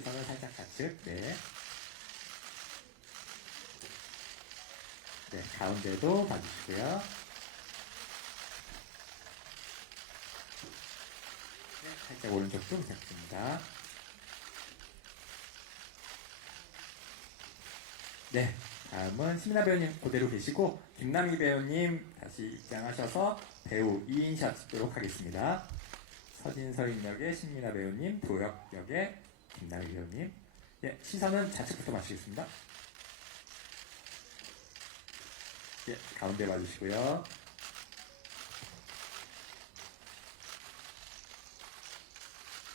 시선을 살짝 좌측. 네. 네, 가운데도 봐주시고요. 네, 살짝 오른쪽도 부탁드립니다. 네, 다음은 신민아 배우님 그대로 계시고 김남희 배우님 다시 입장하셔서 배우 2인샷 찍도록 하겠습니다. 서진서인 역의 신민아 배우님, 도혁 역의 김남희 배우님. 네, 시선은 좌측부터 마치겠습니다. 예, 가운데 봐주시고요.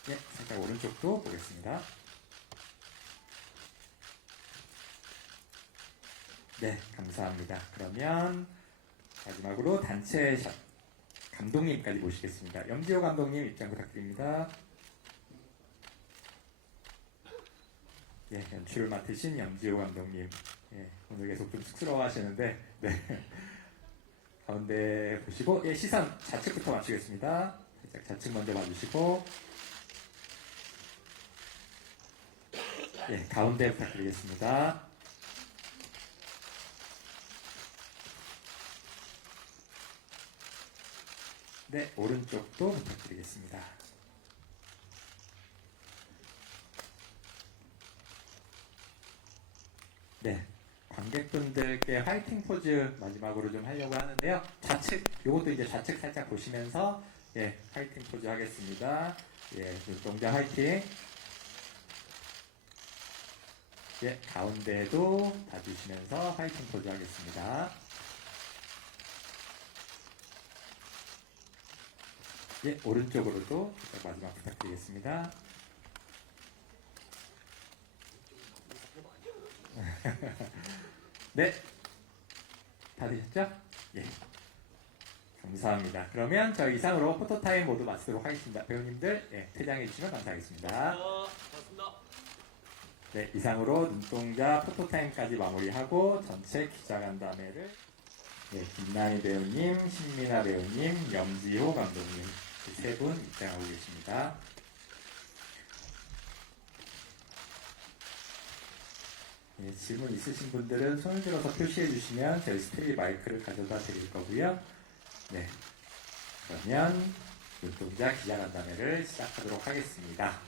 예, 살짝 오른쪽도 보겠습니다. 네, 감사합니다. 그러면 마지막으로 단체 샷 감독님까지 모시겠습니다. 염지호 감독님 입장 부탁드립니다. 예, 연출을 맡으신 염지호 감독님. 예, 오늘 계속 좀 쑥스러워 하시는데, 네. 가운데 보시고, 예, 시선 좌측부터 맞추겠습니다. 살짝 좌측 먼저 봐주시고, 예, 가운데 부탁드리겠습니다. 네, 오른쪽도 부탁드리겠습니다. 네, 관객분들께 화이팅 포즈 마지막으로 좀 하려고 하는데요. 좌측, 요것도 이제 좌측 살짝 보시면서 예, 화이팅 포즈 하겠습니다. 예, 눈동자 화이팅. 예, 가운데도 봐주시면서 화이팅 포즈 하겠습니다. 예, 오른쪽으로도 마지막 부탁드리겠습니다. 네, 다 되셨죠? 예, 감사합니다. 그러면 저 이상으로 포토타임 모두 마치도록 하겠습니다. 배우님들 예, 퇴장해 주시면 감사하겠습니다. 고맙습니다. 네, 이상으로 눈동자 포토타임까지 마무리하고 전체 기자간담회를 네, 김나희 배우님, 신민아 배우님, 염지호 감독님 세 분 입장하고 계십니다. 네, 질문 있으신 분들은 손을 들어서 표시해 주시면 저희 스테리 마이크를 가져다 드릴 거고요. 네, 그러면 눈동자 기자간담회를 시작하도록 하겠습니다.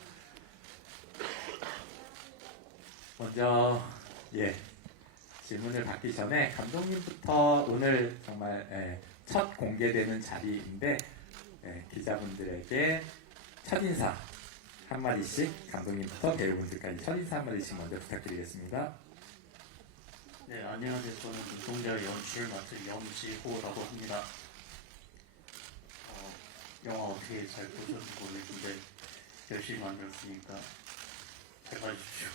먼저 예, 질문을 받기 전에 감독님부터 오늘 정말 첫 공개되는 자리인데 기자분들에게 첫인사 한마디씩 감독님부터 배우분들까지 첫인사 한마디씩 먼저 부탁드리겠습니다. 네, 안녕하세요. 저는 눈동자 연출 맡은 염지호라고 합니다. 영화 어떻게 잘 보셨는지 모르겠는데 열심히 만들었으니까 잘 봐주십시오.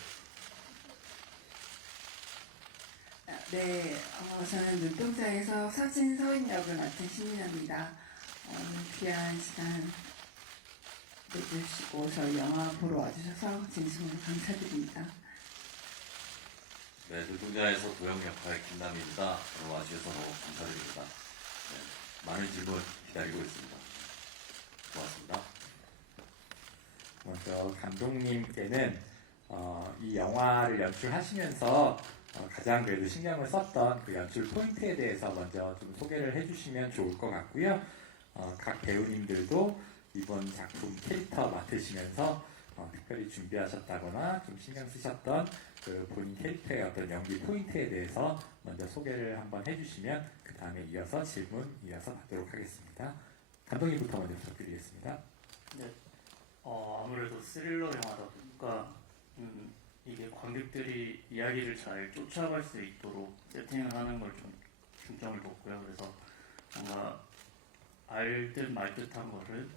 네, 저는 눈동자에서 서진서인 역을 맡은 신민아입니다. 귀한 시간 내주시고 저희 영화 보러 와주셔서 진심으로 감사드립니다. 네, 눈동자에서 도영 역할 김남희입니다. 오늘 와주셔서 너무 감사드립니다. 네, 많은 질문 기다리고 있습니다. 고맙습니다. 먼저 감독님께는 이 영화를 연출하시면서 가장 그래도 신경을 썼던 그 연출 포인트에 대해서 먼저 좀 소개를 해주시면 좋을 것 같고요. 각 배우님들도 이번 작품 캐릭터 맡으시면서 특별히 준비하셨다거나 좀 신경 쓰셨던 그 본인 캐릭터의 어떤 연기 포인트에 대해서 먼저 소개를 한번 해주시면 그 다음에 이어서 질문 이어서 받도록 하겠습니다. 감독님부터 먼저 부탁드리겠습니다. 네, 아무래도 스릴러 영화다 보니까 이게 관객들이 이야기를 잘 쫓아갈 수 있도록 세팅을 하는 걸 좀 중점을 뒀고요. 그래서 뭔가 알듯 말듯한 거를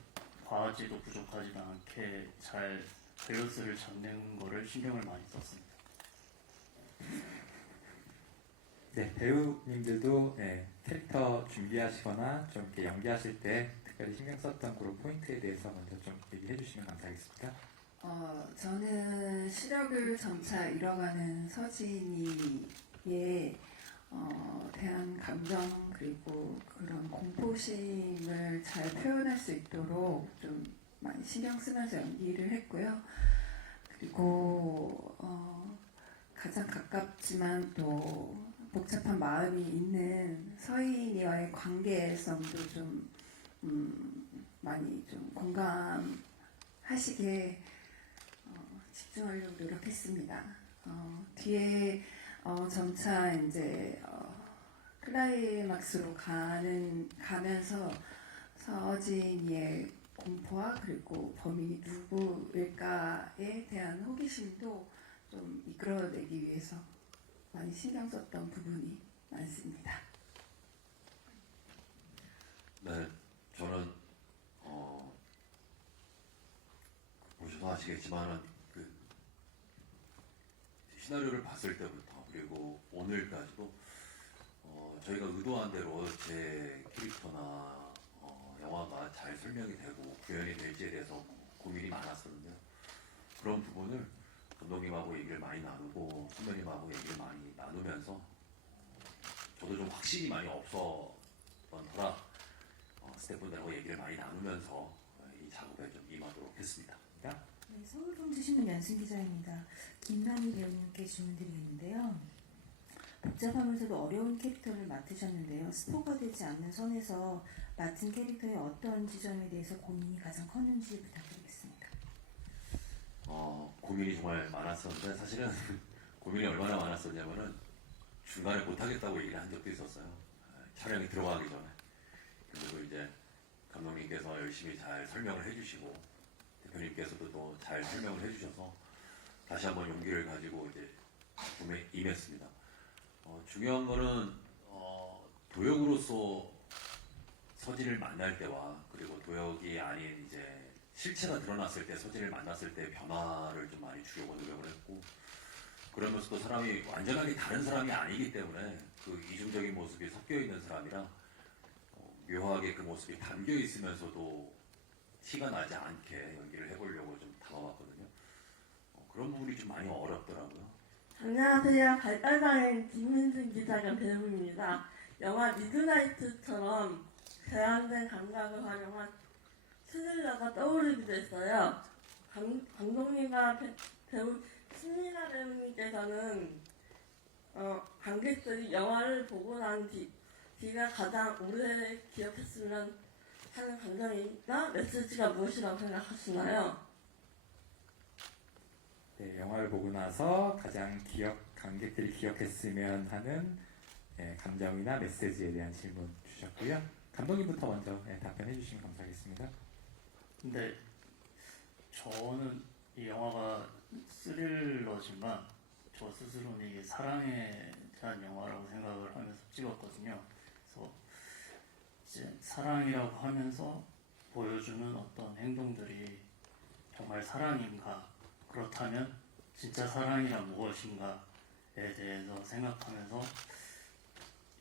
과하지도 부족하지도 않게 잘 밸런스를 잡는 거를 신경을 많이 썼습니다. 네, 배우님들도 캐릭터 준비하시거나 좀 이렇게 연기하실 때 특별히 신경 썼던 그런 포인트에 대해서 먼저 좀 얘기해 주시면 감사하겠습니다. 저는 시력을 점차 잃어가는 서진이의 대한 감정 그리고 그런 공포심을 잘 표현할 수 있도록 좀 많이 신경 쓰면서 연기를 했고요. 그리고 가장 가깝지만 또 복잡한 마음이 있는 서인이와의 관계성도 좀 많이 좀 공감하시게 집중하려고 노력했습니다. 뒤에 점차 이제 클라이막스로 가면서 서진이의 공포와 그리고 범인이 누구일까에 대한 호기심도 좀 이끌어내기 위해서 많이 신경 썼던 부분이 많습니다. 네, 저는 보셔서 아시겠지만은 그 시나리오를 봤을 때부터 그리고 오늘까지도 저희가 의도한 대로 제 캐릭터나 영화가 잘 설명이 되고 구현이 될지에 대해서 고민이 많았거든요. 그런 부분을 감독님하고 얘기를 많이 나누고 선배님하고 얘기를 많이 나누면서 저도 좀 확신이 많이 없었던 터라 스태프분들하고 얘기를 많이 나누면서 이 작업에 좀 임하도록 했습니다. 네, 서울동지신문 연승기자입니다. 김남희 배우님께 질문드리겠는데요. 복잡하면서도 어려운 캐릭터를 맡으셨는데요. 스포가 되지 않는 선에서 맡은 캐릭터의 어떤 지점에 대해서 고민이 가장 컸는지 부탁드리겠습니다. 고민이 정말 많았었는데 사실은 고민이 얼마나 많았었냐면은 중간에 못하겠다고 얘기를 한 적도 있었어요. 촬영이 들어가기 전에. 그리고 이제 감독님께서 열심히 잘 설명을 해주시고 대표님께서도 또 잘 설명을 해주셔서 다시 한번 용기를 가지고 이제 작품에 임했습니다. 중요한 거는 도역으로서 서진을 만날 때와 그리고 도역이 아닌 이제 실체가 드러났을 때 서진을 만났을 때 변화를 좀 많이 주려고 노력을 했고 그러면서 또 사람이 완전하게 다른 사람이 아니기 때문에 그 이중적인 모습이 섞여 있는 사람이라 묘하게 그 모습이 담겨 있으면서도 티가 나지 않게 연기를 해보려고 좀 다가왔거든요. 그런 부분이 좀 많이 어렵더라고요. 안녕하세요. 발달장애 김민승 기자가 배우입니다. 영화 미드나이트처럼 제한된 감각을 활용한 스릴러가 떠오르기도 했어요. 감독님과 배우 신민아 배우님께서는 관객들이 영화를 보고 난 뒤가 가장 오래 기억했으면 하는 감정이나 메시지가 무엇이라고 생각하시나요? 네, 영화를 보고 나서 가장 관객들이 기억했으면 하는 감정이나 메시지에 대한 질문 주셨고요. 감독님부터 먼저 답변해 주시면 감사하겠습니다. 근데 저는 이 영화가 스릴러지만 저 스스로는 이게 사랑에 대한 영화라고 생각을 하면서 찍었거든요. 그래서 이제 사랑이라고 하면서 보여주는 어떤 행동들이 정말 사랑인가, 그렇다면 진짜 사랑이란 무엇인가에 대해서 생각하면서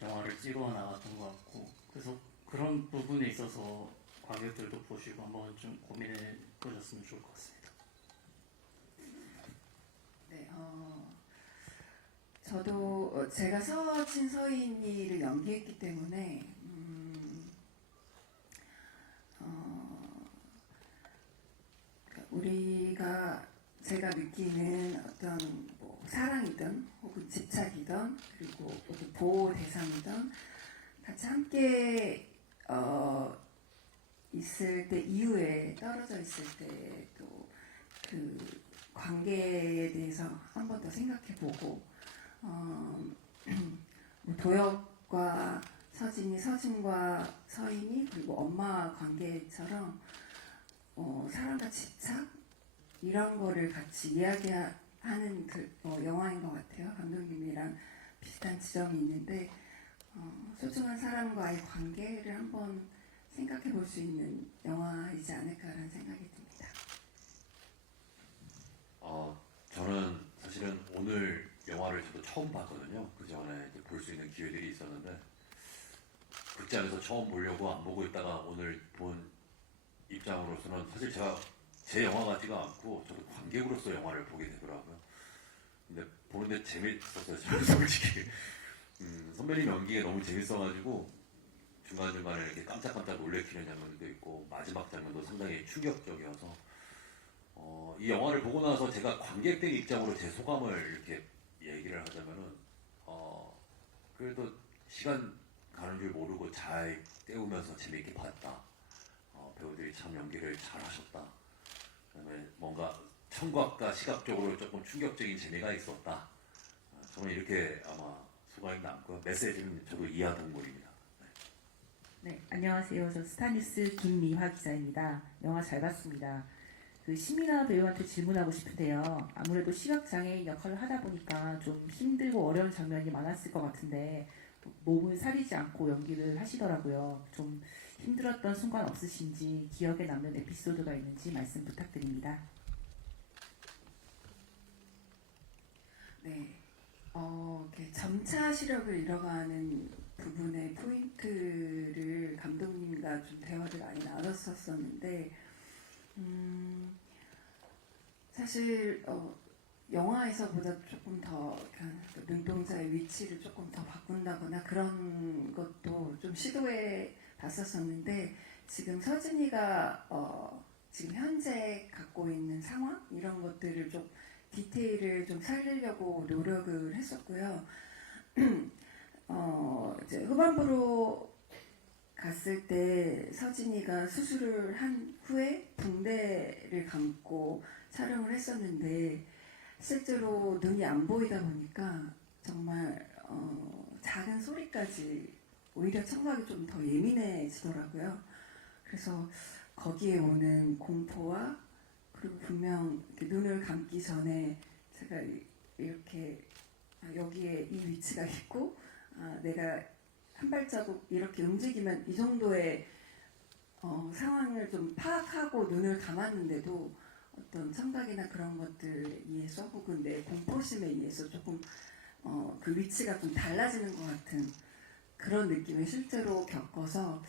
영화를 찍어 나갔던 것 같고, 그래서 그런 부분에 있어서 관객들도 보시고 한번 좀 고민해 보셨으면 좋을 것 같습니다. 네, 저도 제가 서진 서인이를 연기했기 때문에 제가 느끼는 어떤 뭐 사랑이든 혹은 집착이든 그리고 어떤 보호 대상이든 같이 함께 있을 때 이후에 떨어져 있을 때 또 그 관계에 대해서 한 번 더 생각해보고 뭐 도역과 서진과 서인이 그리고 엄마 관계처럼 사랑과 집착 이런 거를 같이 이야기하는 영화인 것 같아요. 감독님이랑 비슷한 지점이 있는데 소중한 사람과의 관계를 한번 생각해 볼 수 있는 영화이지 않을까라는 생각이 듭니다. 저는 사실은 오늘 영화를 저도 처음 봤거든요. 그 전에 볼 수 있는 기회들이 있었는데 극장에서 처음 보려고 안 보고 있다가 오늘 본 입장으로서는 사실 제 영화 같지가 않고 저도 관객으로서 영화를 보게 되더라고요. 근데 보는데 재밌었어요. 저는 솔직히 선배님 연기가 너무 재밌어가지고 중간중간에 이렇게 깜짝깜짝 놀래키는 장면도 있고 마지막 장면도 상당히 충격적이어서 이 영화를 보고 나서 제가 관객들 입장으로 제 소감을 이렇게 얘기를 하자면은 그래도 시간 가는 줄 모르고 잘 때우면서 재밌게 봤다. 배우들이 참 연기를 잘하셨다. 그다음에 뭔가 청각과 시각적으로 조금 충격적인 재미가 있었다. 저는 이렇게 아마 소감이 남고요. 메시지는 저도 이하동물입니다. 네, 안녕하세요. 저 스타뉴스 김미화 기자입니다. 영화 잘 봤습니다. 그 시민아 배우한테 질문하고 싶은데요. 아무래도 시각장애인 역할을 하다 보니까 좀 힘들고 어려운 장면이 많았을 것 같은데 몸을 사리지 않고 연기를 하시더라고요. 좀 힘들었던 순간 없으신지 기억에 남는 에피소드가 있는지 말씀 부탁드립니다. 네. 이렇게 점차 시력을 잃어가는 부분의 포인트를 감독님과 좀 대화를 많이 나눴었었는데, 사실 영화에서보다 조금 더 그 눈동자의 위치를 조금 더 바꾼다거나 그런 것도 좀 시도해 봤었었는데, 지금 서진이가 지금 현재 갖고 있는 상황 이런 것들을 좀 디테일을 좀 살리려고 노력을 했었고요. 이제 후반부로 갔을 때 서진이가 수술을 한 후에 붕대를 감고 촬영을 했었는데 실제로 눈이 안 보이다 보니까 정말 작은 소리까지 오히려 청각이 좀 더 예민해지더라고요. 그래서 거기에 오는 공포와 그리고 분명 이렇게 눈을 감기 전에 제가 이렇게 여기에 이 위치가 있고 내가 한 발자국 이렇게 움직이면 이 정도의 상황을 좀 파악하고 눈을 감았는데도 어떤 청각이나 그런 것들에 의해서 혹은 내 공포심에 의해서 조금 그 위치가 좀 달라지는 것 같은 그런 느낌을 실제로 겪어서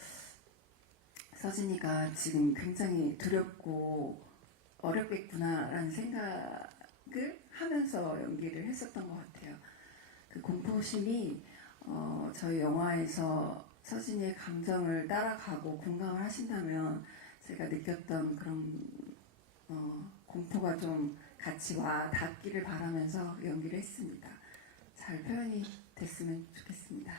서진이가 지금 굉장히 두렵고 어렵겠구나라는 생각을 하면서 연기를 했었던 것 같아요. 그 공포심이 저희 영화에서 서진이의 감정을 따라가고 공감을 하신다면 제가 느꼈던 그런 공포가 좀 같이 와 닿기를 바라면서 연기를 했습니다. 잘 표현이 됐으면 좋겠습니다.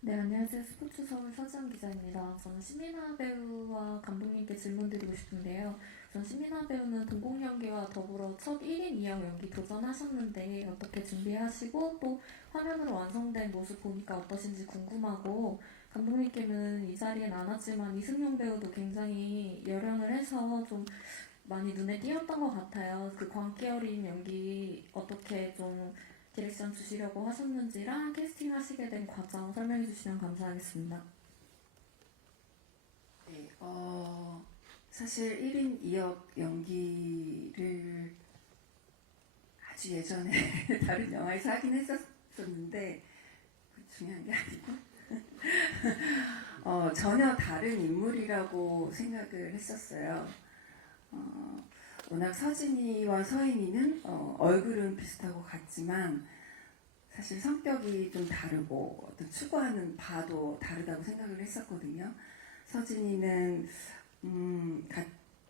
네, 안녕하세요. 스포츠 서울 서지영 기자입니다. 저는 신민아 배우와 감독님께 질문드리고 싶은데요. 전 신민아 배우는 동공 연기와 더불어 첫 1인 2역 연기 도전하셨는데 어떻게 준비하시고 또 화면으로 완성된 모습 보니까 어떠신지 궁금하고, 감독님께는 이 자리엔 안 왔지만 이승용 배우도 굉장히 열연을 해서 좀 많이 눈에 띄었던 것 같아요. 그 광기 어린 연기 어떻게 좀 디렉션 주시려고 하셨는지랑 캐스팅 하시게 된 과정 설명해 주시면 감사하겠습니다. 네, 사실 1인 2역 연기를 아주 예전에 다른 영화에서 하긴 했었는데 중요한 게 아니고 전혀 다른 인물이라고 생각을 했었어요. 워낙 서진이와 서인이는 얼굴은 비슷하고 같지만 사실 성격이 좀 다르고 어떤 추구하는 바도 다르다고 생각을 했었거든요. 서진이는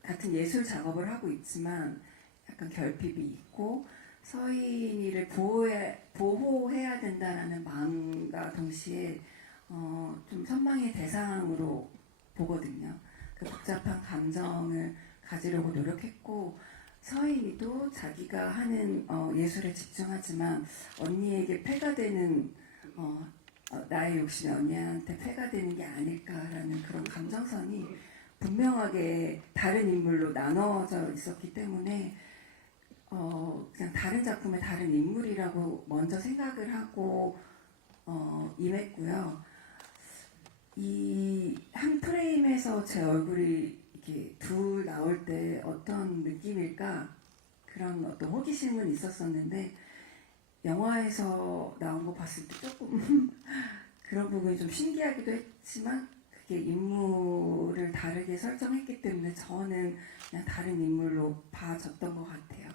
같은 예술 작업을 하고 있지만 약간 결핍이 있고 서인이를 보호해야 된다는 마음과 동시에 좀 선망의 대상으로 보거든요. 그 복잡한 감정을 가지려고 노력했고 서인이도 자기가 하는 예술에 집중하지만 언니에게 폐가 되는 나의 욕심이 언니한테 폐가 되는 게 아닐까라는 그런 감정선이 분명하게 다른 인물로 나눠져 있었기 때문에 그냥 다른 작품의 다른 인물이라고 먼저 생각을 하고 임했고요. 이 한 프레임에서 제 얼굴이 이렇게 둘 나올 때 어떤 느낌일까 그런 어떤 호기심은 있었었는데 영화에서 나온 거 봤을 때 조금 그런 부분이 좀 신기하기도 했지만 그게 인물을 다르게 설정했기 때문에 저는 그냥 다른 인물로 봐줬던 것 같아요.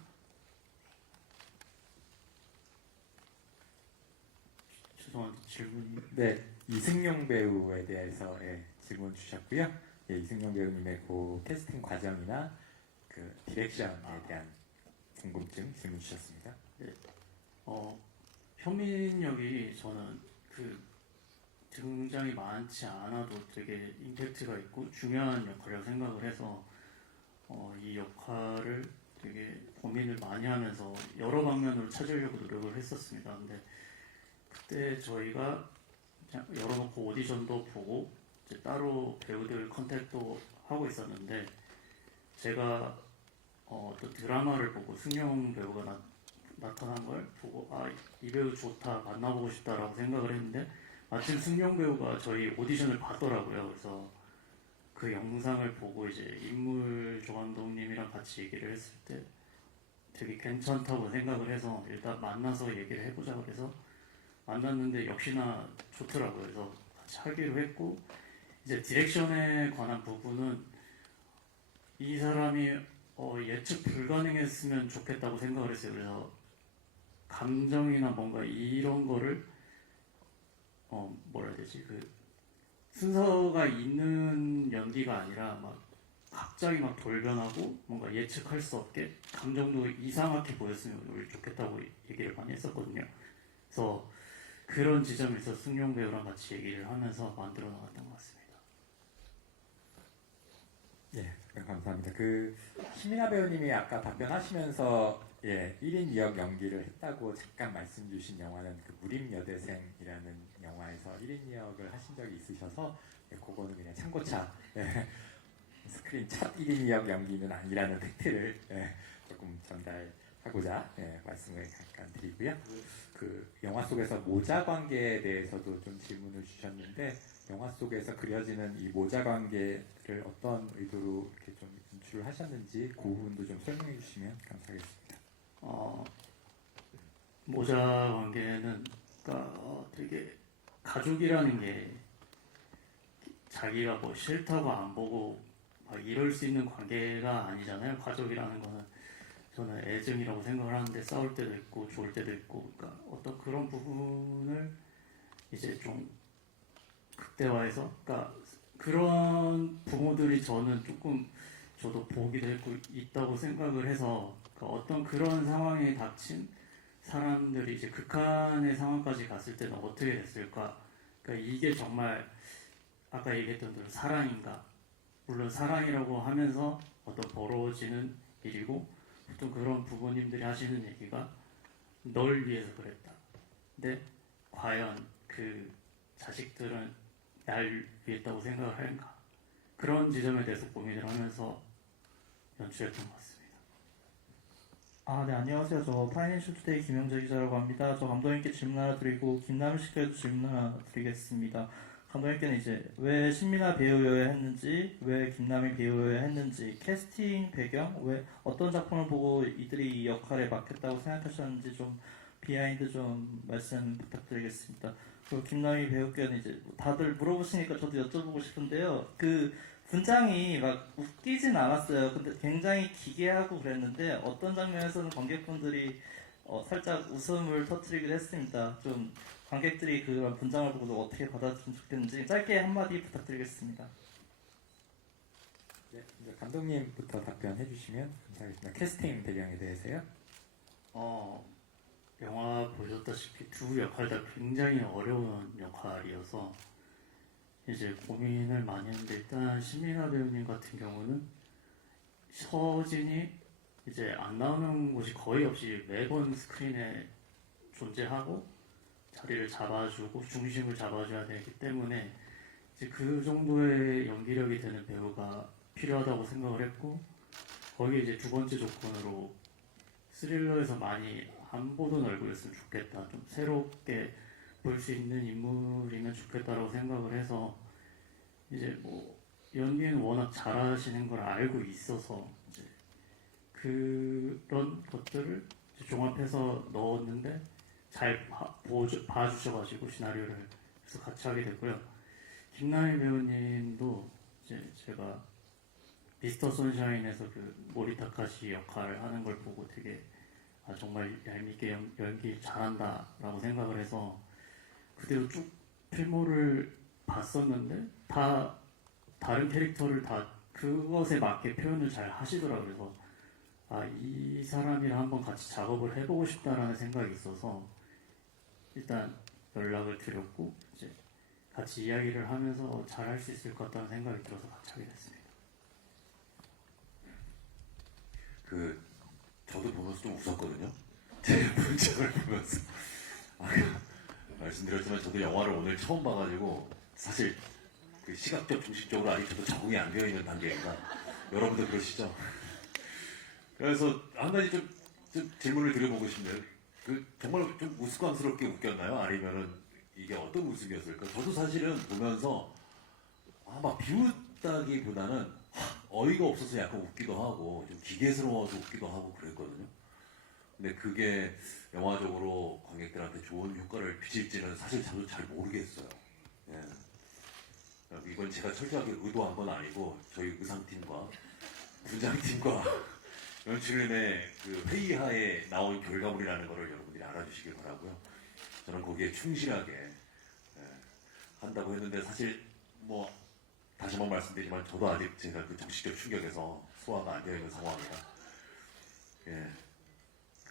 죄송한데 질문이 네, 이승용 배우에 대해서 질문 주셨고요. 예, 이승용 배우님의 그 캐스팅 과정이나 그 디렉션에 대한 궁금증 질문 주셨습니다. 현민 역이 저는 그 등장이 많지 않아도 되게 임팩트가 있고 중요한 역할이라고 생각을 해서 이 역할을 되게 고민을 많이 하면서 여러 방면으로 찾으려고 노력을 했었습니다. 근데 그때 저희가 그냥 열어놓고 오디션도 보고 이제 따로 배우들 컨택도 하고 있었는데 제가 어떤 드라마를 보고 승용 배우가 나타난 걸 보고 이 배우 좋다 만나보고 싶다라고 생각을 했는데 마침 승용 배우가 저희 오디션을 봤더라고요. 그래서 그 영상을 보고 이제 인물 조감독님이랑 같이 얘기를 했을 때 되게 괜찮다고 생각을 해서 일단 만나서 얘기를 해보자 그래서 만났는데 역시나 좋더라고요. 그래서 같이 하기로 했고 이제 디렉션에 관한 부분은 이 사람이 예측 불가능했으면 좋겠다고 생각을 했어요. 그래서 감정이나 뭔가 이런 거를 뭐라 해야 되지? 그 순서가 있는 연기가 아니라 막 갑자기 막 돌변하고 뭔가 예측할 수 없게 감정도 이상하게 보였으면 좋겠다고 얘기를 많이 했었거든요. 그래서 그런 지점에서 승용 배우랑 같이 얘기를 하면서 만들어 나갔던 것 같습니다. 예, 감사합니다. 그 신민아 배우님이 아까 답변하시면서 1인 2역 연기를 했다고 잠깐 말씀 주신 영화는 그 무림여대생이라는 영화에서 1인 2역을 하신 적이 있으셔서 그거는 그냥 참고차 스크린 첫 1인 2역 연기는 아니라는 팩트를 조금 전달하고자 말씀을 잠깐 드리고요. 그 영화 속에서 모자 관계에 대해서도 좀 질문을 주셨는데 영화 속에서 그려지는 이 모자 관계를 어떤 의도로 이렇게 좀 연출을 하셨는지 그 부분도 좀 설명해 주시면 감사하겠습니다. 모자 관계는 그러니까 되게 가족이라는 게 자기가 뭐 싫다고 안 보고 막 이럴 수 있는 관계가 아니잖아요. 가족이라는 거는 저는 애증이라고 생각을 하는데 싸울 때도 있고 좋을 때도 있고 그러니까 어떤 그런 부분을 이제 좀 극대화해서 그러니까 그런 부모들이 저는 조금 저도 보기도 했고 있다고 생각을 해서 그러니까 어떤 그런 상황에 닥친 사람들이 이제 극한의 상황까지 갔을 때는 어떻게 됐을까? 그러니까 이게 정말 아까 얘기했던 대로 사랑인가? 물론 사랑이라고 하면서 어떤 벌어지는 일이고 보통 그런 부모님들이 하시는 얘기가 널 위해서 그랬다. 근데 과연 그 자식들은 날 위했다고 생각을 할까? 그런 지점에 대해서 고민을 하면서 연출했던 것 같습니다. 네, 안녕하세요. 저 파이낸셜 투데이 김영재 기자라고 합니다. 저 감독님께 질문 하나 드리고 김남일 씨께도 질문 하나 드리겠습니다. 감독님께는 이제 왜 신민아 배우여야 했는지, 왜 김남일 배우여야 했는지, 캐스팅 배경, 왜 어떤 작품을 보고 이들이 이 역할에 맡겼다고 생각하셨는지 좀 비하인드 좀 말씀 부탁드리겠습니다. 그리고 김남일 배우께는 이제 다들 물어보시니까 저도 여쭤보고 싶은데요. 그 분장이 막 웃기진 않았어요. 근데 굉장히 기괴하고 그랬는데 어떤 장면에서는 관객분들이 살짝 웃음을 터뜨리기도 했습니다. 좀 관객들이 그런 분장을 보고도 어떻게 받아들였으면 좋겠는지 짧게 한마디 부탁드리겠습니다. 네, 이제 감독님부터 답변해 주시면 감사하겠습니다. 캐스팅 배경에 대해서요. 영화 보셨다시피 두 역할 다 굉장히 어려운 역할이어서 이제 고민을 많이 했는데 일단 신민아 배우님 같은 경우는 서진이 이제 안 나오는 곳이 거의 없이 매번 스크린에 존재하고 자리를 잡아주고 중심을 잡아줘야 되기 때문에 이제 그 정도의 연기력이 되는 배우가 필요하다고 생각을 했고 거기에 이제 두 번째 조건으로 스릴러에서 많이 안 보던 얼굴이었으면 좋겠다. 좀 새롭게 볼 수 있는 인물이면 좋겠다라고 생각을 해서 이제 뭐 연기는 워낙 잘하시는 걸 알고 있어서 이제 그런 것들을 이제 종합해서 넣었는데 잘 봐주셔가지고 시나리오를 그래서 같이 하게 됐고요. 김남일 배우님도 이제 제가 미스터 선샤인에서 그 모리타카시 역할을 하는 걸 보고 되게 정말 얄밉게 연기 잘한다라고 생각을 해서 그대로 쭉 필모를 봤었는데 다 다른 캐릭터를 다 그것에 맞게 표현을 잘 하시더라고요. 그래서 이 사람이랑 한번 같이 작업을 해보고 싶다라는 생각이 있어서 일단 연락을 드렸고 이제 같이 이야기를 하면서 잘 할 수 있을 것 같다는 생각이 들어서 같이 하게 됐습니다. 저도 보면서 좀 웃었거든요. 제 문장을 보면서. 말씀드렸지만 저도 영화를 오늘 처음 봐가지고 사실 그 시각적 중심적으로 아직 저도 적응이 안 되어 있는 단계니까 여러분도 그러시죠? 그래서 한 가지 좀 질문을 드려보고 싶네요. 정말 좀 우스꽝스럽게 웃겼나요? 아니면은 이게 어떤 웃음이었을까? 저도 사실은 보면서 막 비웃다기보다는 어이가 없어서 약간 웃기도 하고 좀 기계스러워서 웃기도 하고 그랬거든요. 근데 그게 영화적으로 관객들한테 좋은 효과를 미칠지는 사실 저도 잘 모르겠어요. 예. 이건 제가 철저하게 의도한 건 아니고 저희 의상팀과 분장팀과 연출인의 그 회의하에 나온 결과물이라는 것을 여러분들이 알아주시길 바라고요. 저는 거기에 충실하게 한다고 했는데 사실 뭐 다시 한번 말씀드리지만 저도 아직 제가 그 정신적 충격에서 소화가 안 되어 있는 상황이라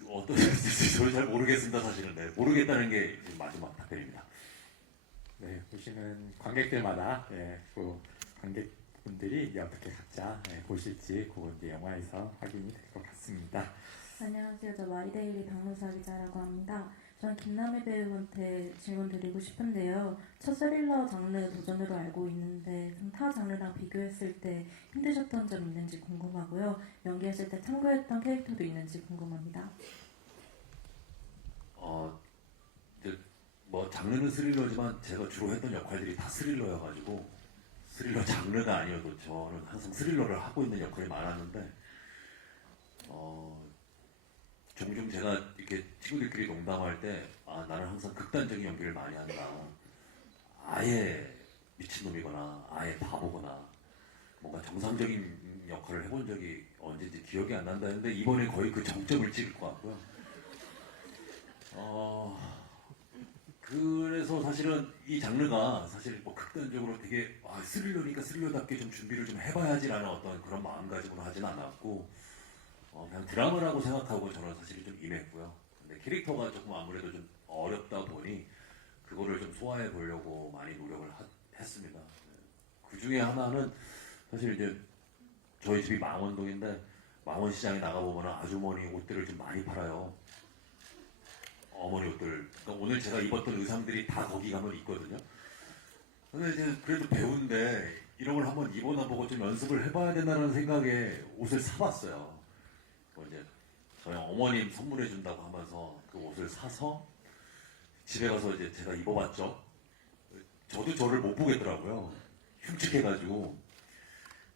어떠실지 저는 잘 모르겠습니다. 사실은 모르겠다는 게 마지막 답변입니다. 네, 보시는 관객들마다 그 관객분들이 이제 어떻게 각자 보실지 그건 이제 영화에서 확인이 될 것 같습니다. 안녕하세요. 저 마리데일리 박노사 기자라고 합니다. 저는 김남희 배우한테 질문 드리고 싶은데요. 첫 스릴러 장르 도전으로 알고 있는데 그럼 타 장르랑 비교했을 때 힘드셨던 점 있는지 궁금하고요. 연기했을 때 참고했던 캐릭터도 있는지 궁금합니다. 이제 뭐 장르는 스릴러지만 제가 주로 했던 역할들이 다 스릴러여가지고 스릴러 장르가 아니어도 저는 항상 스릴러를 하고 있는 역할이 많았는데 종종 제가 이렇게 친구들끼리 농담할 때 나는 항상 극단적인 연기를 많이 한다. 아예 미친놈이거나 아예 바보거나 뭔가 정상적인 역할을 해본 적이 언제인지 기억이 안 난다 했는데 이번에 거의 그 정점을 찍을 것 같고요. 그래서 사실은 이 장르가 사실 뭐 극단적으로 되게 스릴러니까 스릴러답게 좀 준비를 좀 해봐야지라는 어떤 그런 마음가짐으로 하진 않았고 그냥 드라마라고 생각하고 저는 사실 좀 임했고요. 근데 캐릭터가 조금 아무래도 좀 어렵다 보니 그거를 좀 소화해 보려고 많이 노력을 했습니다. 그 중에 하나는 사실 이제 저희 집이 망원동인데 망원시장에 나가보면 아주머니 옷들을 좀 많이 팔아요. 어머니 옷들. 그러니까 오늘 제가 입었던 의상들이 다 거기 가면 있거든요. 근데 이제 그래도 배우인데 이런 걸 한번 입어나 보고 좀 연습을 해봐야 된다는 생각에 옷을 사봤어요. 이제 저희 어머님 선물해 준다고 하면서 그 옷을 사서 집에 가서 이제 제가 입어봤죠. 저도 저를 못 보겠더라고요. 흉측해가지고.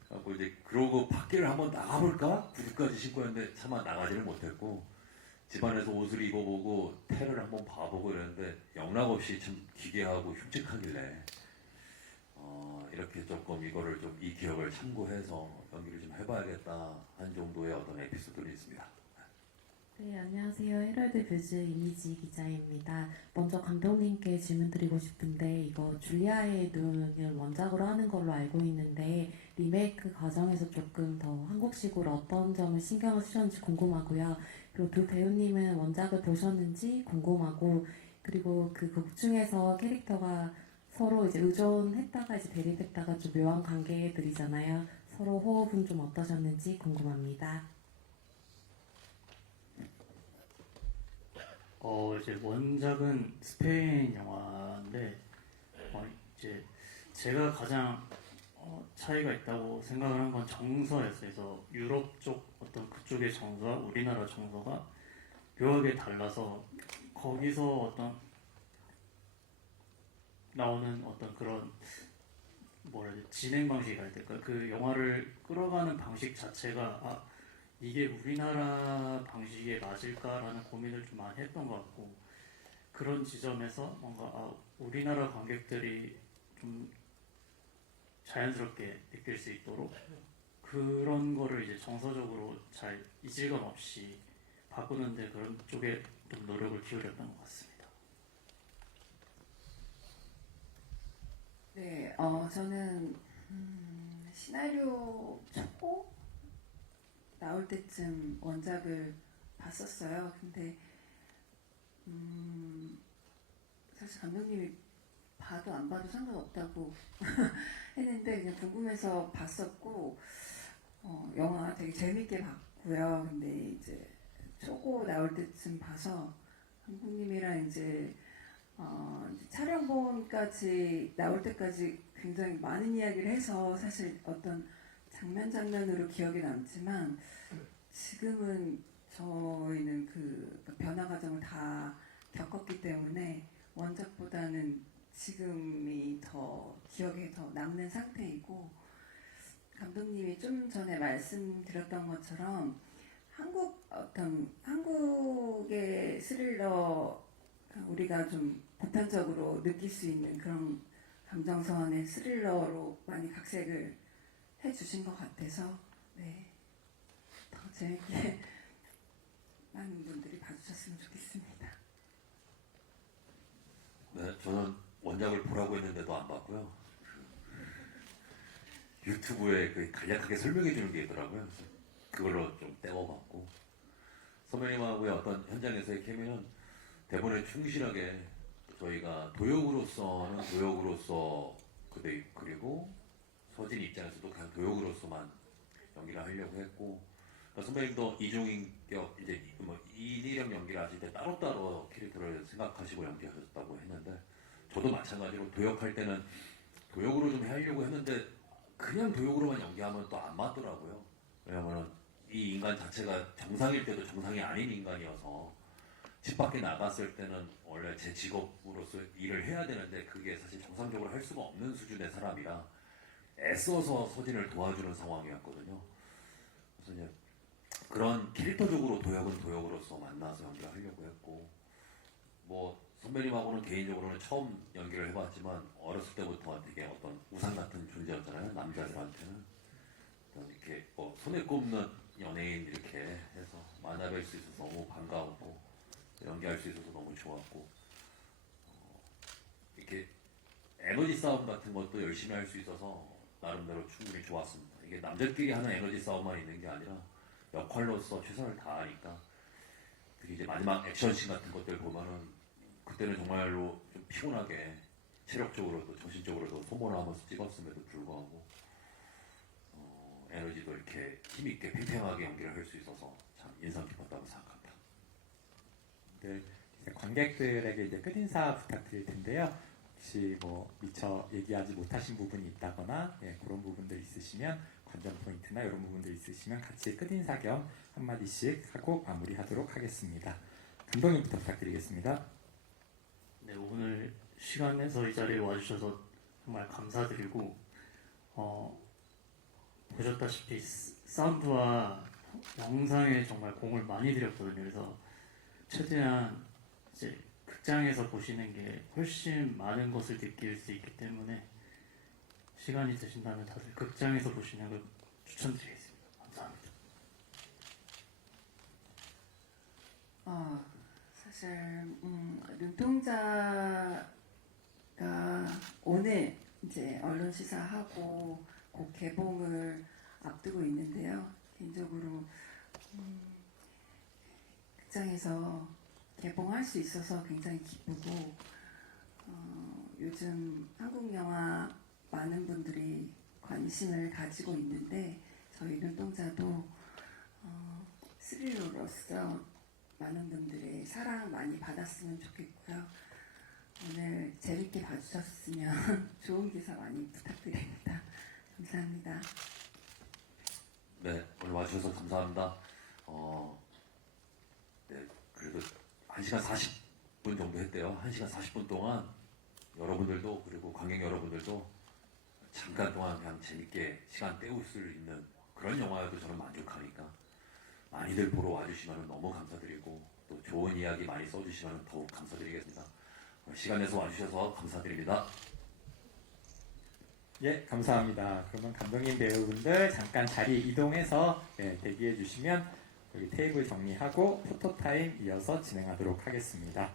그래갖고 이제 그러고 밖에를 한번 나가볼까? 구두까지 신고 했는데 차마 나가지를 못했고 집안에서 옷을 입어보고 태를 한번 봐보고 이랬는데 영락없이 참 기괴하고 흉측하길래 이렇게 조금 이거를 좀 이 기억을 참고해서 연기를 좀 해봐야겠다 한 정도의 어떤 에피소드는 있습니다. 네, 안녕하세요. 헤럴드 뷰즈 이미지 기자입니다. 먼저 감독님께 질문 드리고 싶은데 이거 줄리아의 눈을 원작으로 하는 걸로 알고 있는데 리메이크 과정에서 조금 더 한국식으로 어떤 점을 신경을 쓰셨는지 궁금하고요. 그리고 두 배우님은 원작을 보셨는지 궁금하고 그리고 그 곡 중에서 캐릭터가 서로 이제 의존했다가 이제 대립했다가 좀 묘한 관계들이잖아요. 서로 호흡은 좀 어떠셨는지 궁금합니다. 이제 원작은 스페인 영화인데 이제 제가 가장 차이가 있다고 생각을 한 건 정서였어요. 그래서 유럽 쪽 어떤 그쪽의 정서와 우리나라 정서가 묘하게 달라서 거기서 어떤 나오는 어떤 그런 뭐라 해야 되지? 진행 방식이 할 때까 그 영화를 끌어가는 방식 자체가 이게 우리나라 방식에 맞을까라는 고민을 좀 많이 했던 것 같고 그런 지점에서 뭔가 우리나라 관객들이 좀 자연스럽게 느낄 수 있도록 그런 거를 이제 정서적으로 잘 이질감 없이 바꾸는데 그런 쪽에 좀 노력을 기울였던 것 같습니다. 네, 저는 시나리오 초보 나올 때쯤 원작을 봤었어요. 근데 사실 감독님이 봐도 안 봐도 상관없다고 했는데 그냥 궁금해서 봤었고 영화 되게 재밌게 봤고요. 근데 이제 초고 나올 때쯤 봐서 감독님이랑 이제 촬영본까지 나올 때까지 굉장히 많은 이야기를 해서 사실 어떤 장면으로 기억에 남지만 지금은 저희는 그 변화 과정을 다 겪었기 때문에 원작보다는 지금이 더 기억에 더 남는 상태이고 감독님이 좀 전에 말씀드렸던 것처럼 한국의 스릴러 우리가 좀 보편적으로 느낄 수 있는 그런 감정선의 스릴러로 많이 각색을 해주신 것 같아서 네, 더 재밌게 많은 분들이 봐주셨으면 좋겠습니다. 네, 저는 원작을 보라고 했는데도 안 봤고요. 유튜브에 그 간략하게 설명해 주는 게 있더라고요. 그래서 그걸로 좀 떼어봤고 선배님하고의 어떤 현장에서의 케미는 대본에 충실하게 저희가 도역으로서는 도역으로서 그리고 서진 입장에서도 그냥 도역으로서만 연기를 하려고 했고 그러니까 선배님도 이중인격 이제 뭐 이인형 연기를 하실 때 따로따로 캐릭터를 생각하시고 연기하셨다고 했는데 저도 마찬가지로 도역할 때는 도역으로 좀 하려고 했는데 그냥 도역으로만 연기하면 또 안 맞더라고요. 왜냐면은 이 인간 자체가 정상일 때도 정상이 아닌 인간이어서 집 밖에 나갔을 때는 원래 제 직업으로서 일을 해야 되는데 그게 사실 정상적으로 할 수가 없는 수준의 사람이라 애써서 서진을 도와주는 상황이었거든요. 그래서 이제 그런 캐릭터적으로 도역은 도역으로서 만나서 연기를 하려고 했고 뭐 선배님하고는 개인적으로는 처음 연기를 해봤지만 어렸을 때부터 되게 어떤 우상 같은 존재였잖아요. 남자들한테는 이렇게 뭐 손에 꼽는 연예인 이렇게 해서 만나뵐 수 있어서 너무 반가웠고 연기할 수 있어서 너무 좋았고 이렇게 에너지 싸움 같은 것도 열심히 할 수 있어서 나름대로 충분히 좋았습니다. 이게 남들끼리 하는 에너지 싸움만 있는 게 아니라 역할로서 최선을 다하니까 특히 이제 마지막 액션씬 같은 것들 보면은 그때는 정말로 좀 피곤하게 체력적으로도 정신적으로도 소모하면서 찍었음에도 불구하고 에너지도 이렇게 힘있게 팽팽하게 연기를 할 수 있어서 참 인상 깊었다고 생각합니다. 네, 이제 관객들에게 이제 끝인사 부탁드릴 텐데요. 혹시 뭐 미처 얘기하지 못하신 부분이 있다거나 그런 부분들 있으시면 관전 포인트나 이런 부분들 있으시면 같이 끝인사 겸 한마디씩 하고 마무리하도록 하겠습니다. 감독님부터 부탁드리겠습니다. 네, 오늘 시간 내서 이 자리에 와주셔서 정말 감사드리고 보셨다시피 사운드와 영상에 정말 공을 많이 들였거든요. 그래서 최대한 이제 극장에서 보시는 게 훨씬 많은 것을 느낄 수 있기 때문에 시간이 되신다면 다들 극장에서 보시는 걸 추천드리겠습니다. 감사합니다. 사실 눈동자가 오늘 이제 언론 시사하고 곧 개봉을 앞두고 있는데요. 개인적으로 극장에서 개봉할 수 있어서 굉장히 기쁘고 요즘 한국 영화 많은 분들이 관심을 가지고 있는데 저희 눈동자도 스릴러로서 많은 분들의 사랑 많이 받았으면 좋겠고요. 오늘 재밌게 봐주셨으면 좋은 기사 많이 부탁드립니다. 감사합니다. 네, 오늘 와주셔서 감사합니다. 네, 그래도 1시간 40분 정도 했대요. 1시간 40분 동안 여러분들도 그리고 관객 여러분들도 잠깐 동안 그냥 재밌게 시간 때울 수 있는 그런 영화여도 저는 만족하니까 많이들 보러 와주시면 너무 감사드리고 또 좋은 이야기 많이 써주시면 더욱 감사드리겠습니다. 시간 내서 와주셔서 감사드립니다. 예, 감사합니다. 그러면 감독님 배우분들 잠깐 자리 이동해서 대기해 주시면 여기 테이블 정리하고 포토타임 이어서 진행하도록 하겠습니다.